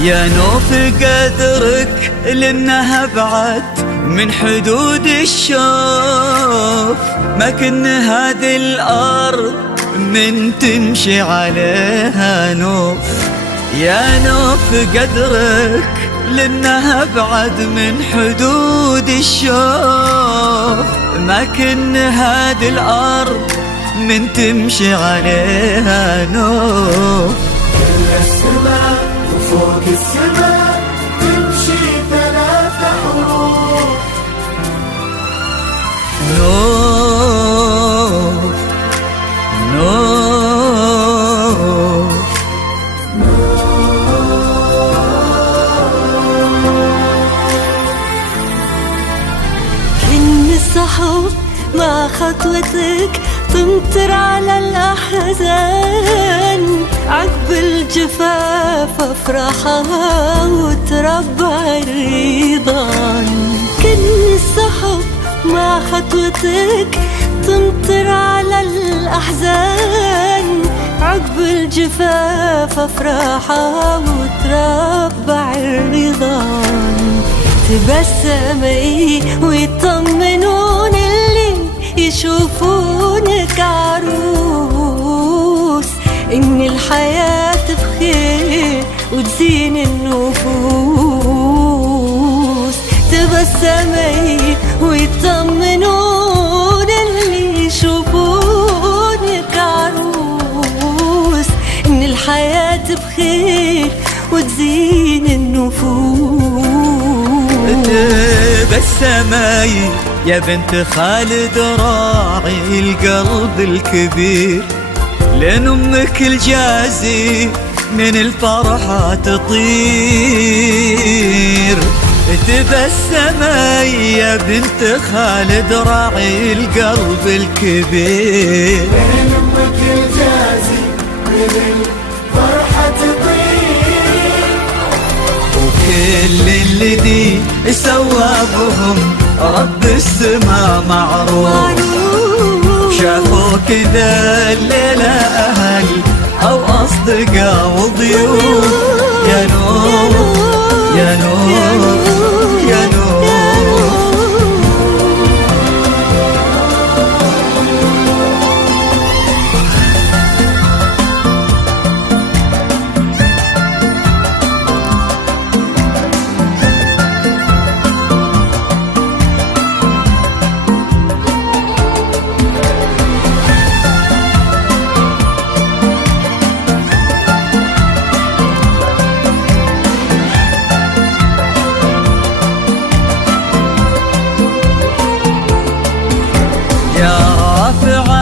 يا نوف قدرك لانها بعد من حدود الشوف، ما كن هذه الارض من تمشي عليها نوف. يا نوف قدرك لانها بعد من حدود الشوف، ما كن هذه الارض من تمشي عليها نوف. إلا السماء وفوق السماء تمشي 3 حروف. نوف نوف كن السحب مع خطوتك تمطر على الأحزان، عقب الجفاف أفراحها وتربع الرضان. كن السحب مع خطوتك تمطر على الأحزان، عقب الجفاف أفراحها وتربع الرضان. تبسمي ويطمنون اللي يشوفونك عروس، إن الحياة بخير وتزين النفوس. تبسمي ويطمنون اللي يشوفونك عروس، إن الحياة بخير وتزين النفوس. تبسمي يا بنت خالد راعي القلب الكبير، لأن أمك الجازي من الفرحة تطير. تبسمي يا بنت خالد راعي القلب الكبير، لأن أمك الجازي من الفرحة تطير. وكل الذي سوى بهم رب السما معروف، شافوك ذا الليلة أهل أو أصدقاء وضيوف. يا نور يا نور يا نور.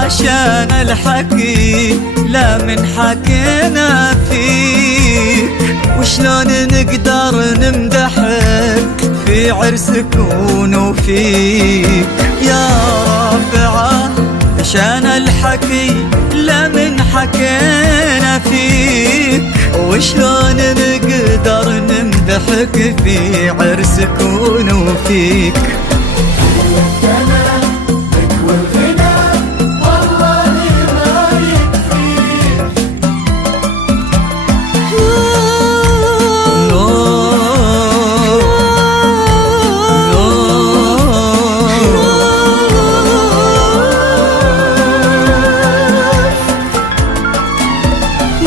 عشان الحكي لا من حكينا فيك، وشلون نقدر نمدحك في عرسك ونوفيك. يا رافعة عشان الحكي لا من حكينا فيك، وشلون نقدر نمدحك في عرسك ونوفيك.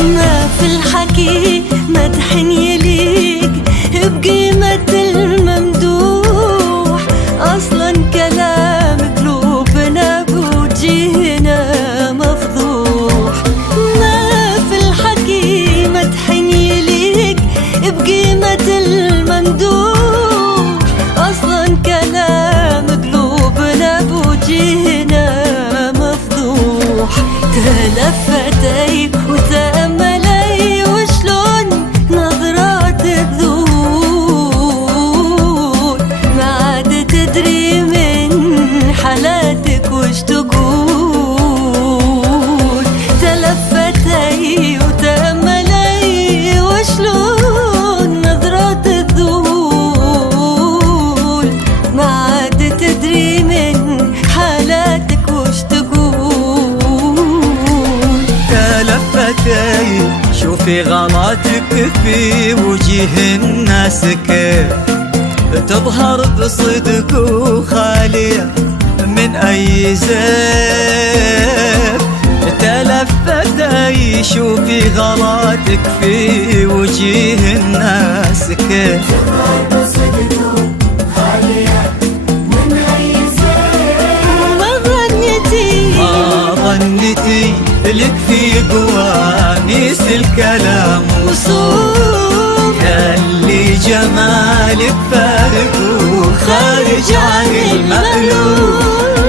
ما في الحكي مدح يليق بقيمة الممدوح، أصلا كلام قلوبنا بوجهنا مفضوح. ما في الحكي مدح يليق بقيمة الممدوح، أصلا كلام قلوبنا بوجهنا مفضوح. تلفتي وتأملي وشلون نظرات الذهول، ما عاد تدري من حالاتك وش تقول. تلفتي وتأملي وشلون نظرات الذهول، ما عاد تدري من حالاتك وش تقول. تلفتي شوفي غلطك في وجهي وجيه الناس كيف تظهر بصدق وخالية من أي زيف، تلفت يشوف غلاتك في وجيه الناس كيف تظهر بصدق خالية من أي زيف. ما ظنيتي لك في قوانيس الكلام وصول، اللي جمالك فارق وخارج عن المألوف.